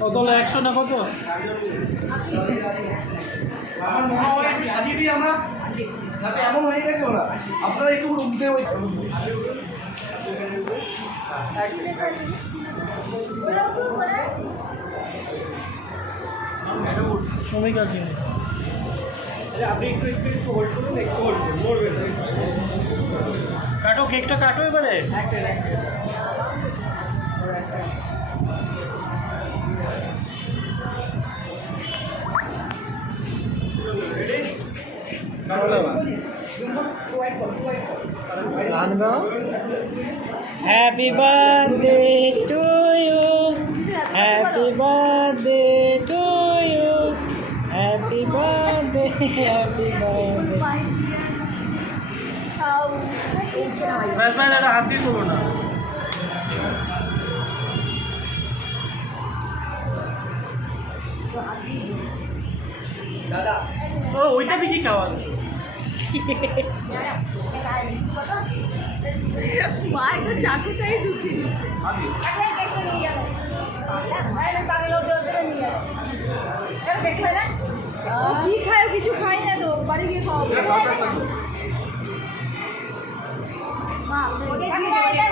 কত 100 না কত? আমার মনে হয় একটু সাজিয়ে দিই আমরা, যাতে এমন হয়ে গেছে ওরা আপনারা একটু উঠতে ওই সময় কাটে। আপনি একটু একটু একটু হোল্ড করুন, একটু হোল্ড করুন, নড়বেন না। কাটো, কেকটা কাটো এবারে। গান গাও। Happy birthday to you, happy birthday to you, happy birthday, happy birthday. হাত দিয়ে করবো না। দাদা ও ওইটা দেখি খাওয়া মা একটা চাকুটাই ঢুকিয়ে দিচ্ছে। কি খায়? কিছু খাই না তো, বাড়ি গিয়ে খাওয়াবো। মা ওকে দিয়ে